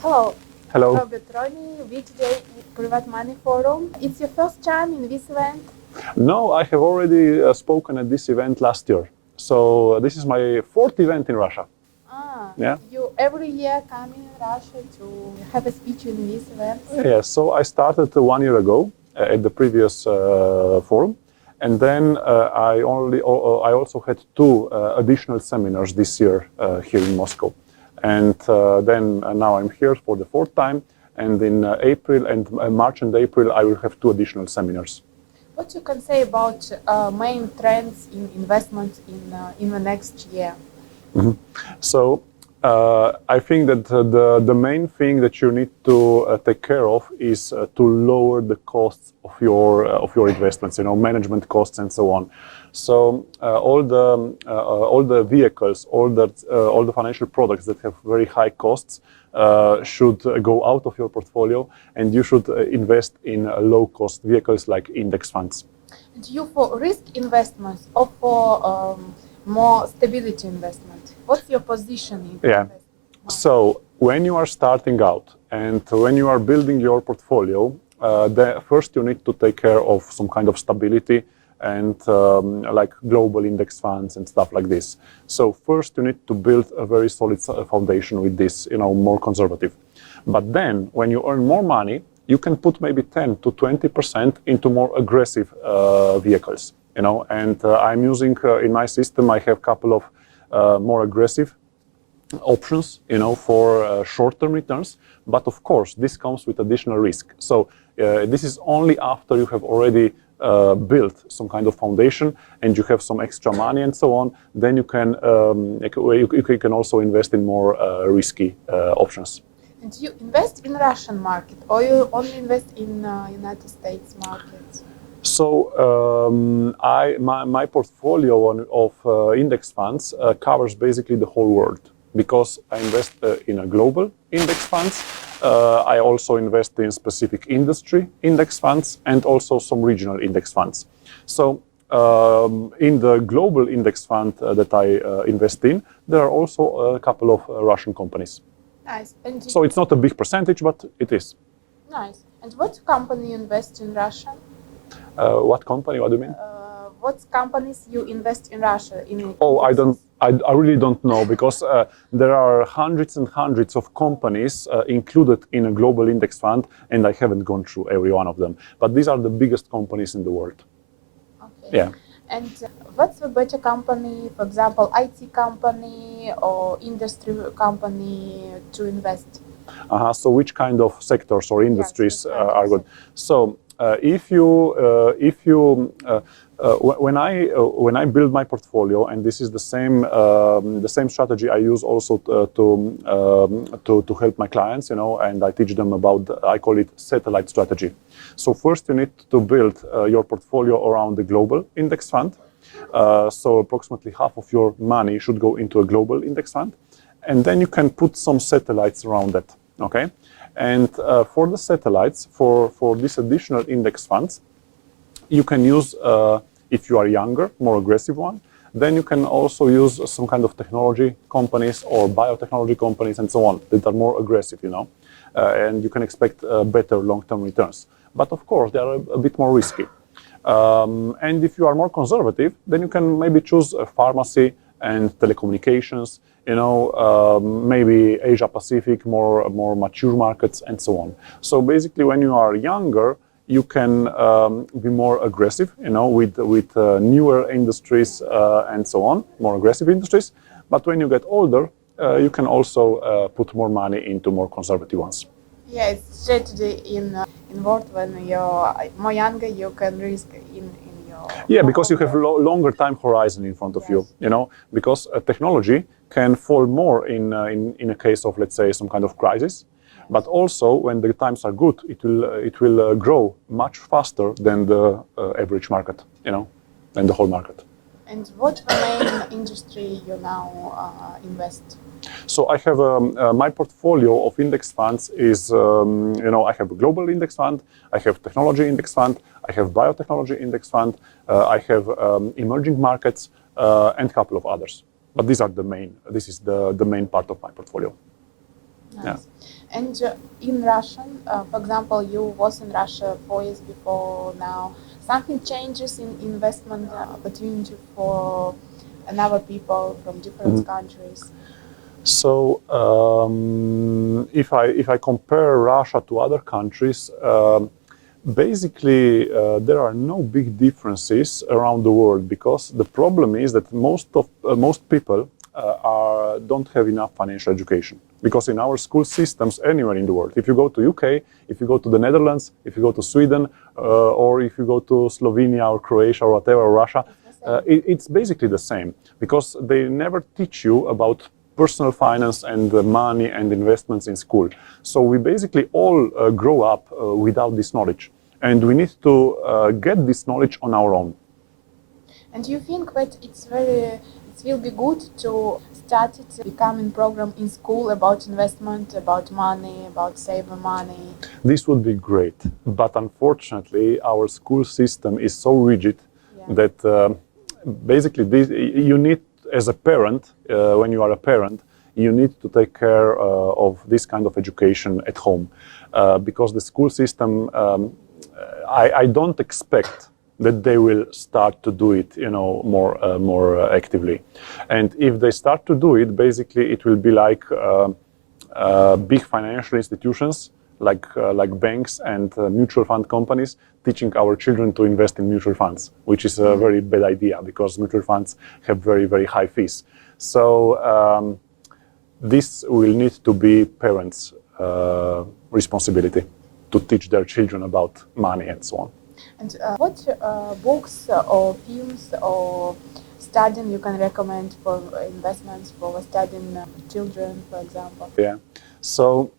Hello, Hello. Rolli. We today in Private Money Forum. It's your first time in this event? No, I have already spoken at this event last year. So this is my fourth event in Russia. Yeah. You every year come in Russia to have a speech in this event? Yes, so I started 1 year ago at the previous forum. And then I also had two additional seminars this year here in Moscow. And then now I'm here for the fourth time. And in April and March and April, I will have two additional seminars. What you can say about main trends in investment in the next year? Mm-hmm. So I think that the main thing that you need to take care of is to lower the costs of your investments, management costs and so on. So all the vehicles, all the financial products that have very high costs should go out of your portfolio, and you should invest in low-cost vehicles like index funds. And you for risk investments or for more stability investment? What's your position in investment? So when you are starting out and when you are building your portfolio, first you need to take care of some kind of stability and like global index funds and stuff like this. So first you need to build a very solid foundation with this, more conservative. But then when you earn more money, you can put maybe 10 to 20% into more aggressive vehicles, and I'm using in my system, I have a couple of more aggressive options, for short-term returns. But of course, this comes with additional risk. So this is only after you have already built some kind of foundation and you have some extra money and so on. Then you can also invest in more risky options. And you invest in Russian market, or you only invest in United States markets? So my portfolio of index funds covers basically the whole world, because I invest in a global index funds. I also invest in specific industry index funds and also some regional index funds. So in the global index fund that I invest in, there are also a couple of Russian companies. Nice. And so it's not a big percentage, but it is. Nice. And what company you invest in Russia? What company? What do you mean? What companies you invest in Russia? I really don't know, because there are hundreds and hundreds of companies included in a global index fund, and I haven't gone through every one of them. But these are the biggest companies in the world. Okay. Yeah. And what's the better company, for example, IT company or industry company to invest? So which kind of sectors or industries are good? So when I build my portfolio, and this is the same strategy I use also to help my clients, and I teach them about, I call it satellite strategy. So first you need to build your portfolio around the global index fund. So approximately half of your money should go into a global index fund, and then you can put some satellites around that. Okay, and for the satellites, for these additional index funds, you can use, if you are younger, more aggressive one, then you can also use some kind of technology companies or biotechnology companies and so on that are more aggressive, and you can expect better long-term returns. But of course, they are a bit more risky. And if you are more conservative, then you can maybe choose a pharmacy and telecommunications, maybe Asia Pacific, more mature markets and so on. So basically, when you are younger, you can be more aggressive, with newer industries and so on, more aggressive industries. But when you get older, you can also put more money into more conservative ones. Yeah, it's strategy in world when you're more younger, you can risk in your... Yeah, because you have longer time horizon in front of you, because technology can fall more in a case of, let's say, some kind of crisis. But also, when the times are good, it will grow much faster than the average market, than the whole market. And what the main industry you now invest? So I have my portfolio of index funds is, I have a global index fund, I have technology index fund, I have biotechnology index fund, I have emerging markets, and a couple of others. But these are the main. This is the main part of my portfolio. Nice. Yeah. And in Russian, for example, you was in Russia 4 years before now. Something changes in investment opportunity for another people from different countries. So if I compare Russia to other countries, basically there are no big differences around the world, because the problem is that most people don't have enough financial education. Because in our school systems anywhere in the world, if you go to UK, if you go to the Netherlands, if you go to Sweden, or if you go to Slovenia or Croatia or whatever, or Russia, it's basically the same, because they never teach you about personal finance and money and investments in school. So we basically all grow up without this knowledge, and we need to get this knowledge on our own. And do you think that it will be good to start it becoming program in school about investment, about money, about saving money? This would be great, but unfortunately our school system is so rigid that basically you need, as a parent, when you are a parent, you need to take care of this kind of education at home, because the school system, I don't expect that they will start to do it, more actively. And if they start to do it, basically it will be like big financial institutions, like banks and mutual fund companies, teaching our children to invest in mutual funds, which is a very bad idea, because mutual funds have very, very high fees. So this will need to be parents' responsibility to teach their children about money and so on. And what books or films or studying you can recommend for investments, for studying children, for example? Yeah. So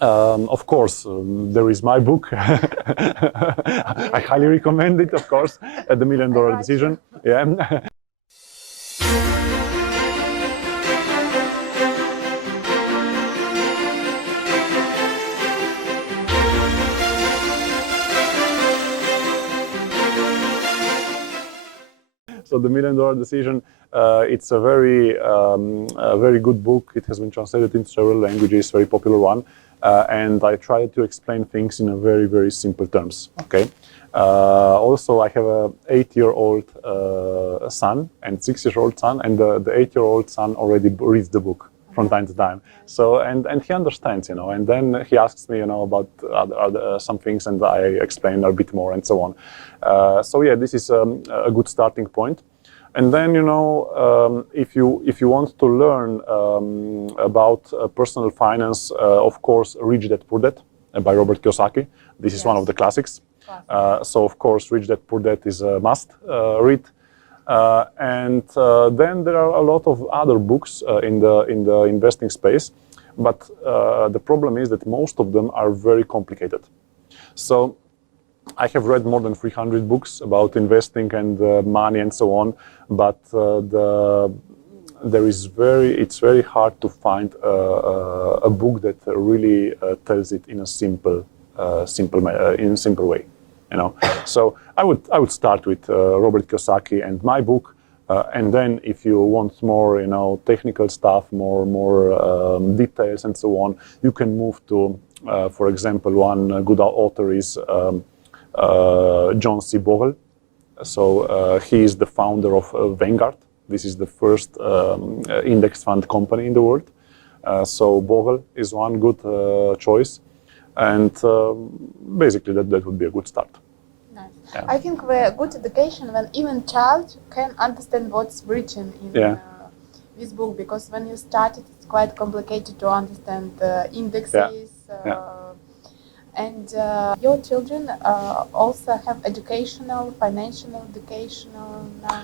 of course, there is my book. I highly recommend it, of course, The $1 Million Decision. Yeah. So The $1 Million Decision, it's a very good book. It has been translated into several languages, very popular one. And I try to explain things in a very, very simple terms. Okay. Also, I have a 8-year-old son and 6-year-old son, and the 8-year-old son already reads the book from time to time. So and he understands, and then he asks me, about other some things, and I explain a bit more and so on. So yeah, this is a good starting point. And then, if you want to learn about personal finance, of course, Rich Dad Poor Dad by Robert Kiyosaki. This is one of the classics. So of course, Rich Dad Poor Dad is a must read. And then there are a lot of other books in the investing space, but the problem is that most of them are very complicated. So I have read more than 300 books about investing and money and so on, but it's very hard to find a book that really tells it in a simple way. So I would start with Robert Kiyosaki and my book, and then if you want more, technical stuff, more details and so on, you can move to, for example, one good author is John C. Bogle. So he is the founder of Vanguard. This is the first index fund company in the world. So Bogle is one good choice. And basically that would be a good start. Nice. Yeah. I think the good education when even child can understand what's written in this book, because when you start it, it's quite complicated to understand the indexes. And your children also have financial educational now?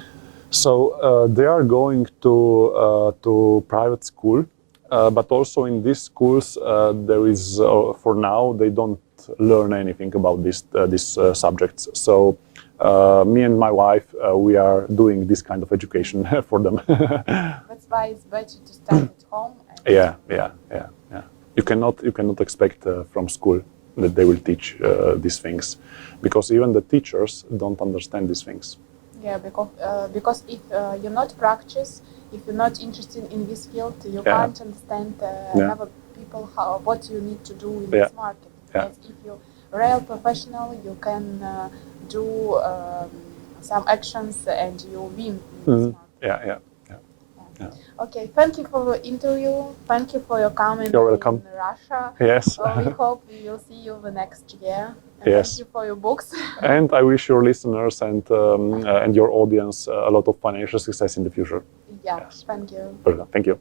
So they are going to private school. But also in these schools, there is, for now, they don't learn anything about these subjects. So me and my wife, we are doing this kind of education for them. That's why it's better to start at home. Yeah. You cannot expect from school that they will teach these things, because even the teachers don't understand these things. Yeah, because if you not practice, if you're not interested in this field, you can't understand another people what you need to do in Yeah. this market. Yeah. Because if you're a real professional, you can do some actions and you win in this market. Yeah. Okay, thank you for the interview. Thank you for your comment You're welcome. in Russia. Yes. We hope we will see you the next year. And Yes. Thank you for your books. And I wish your listeners and your audience a lot of financial success in the future. Yeah, Yes. thank you. Very good. Thank you.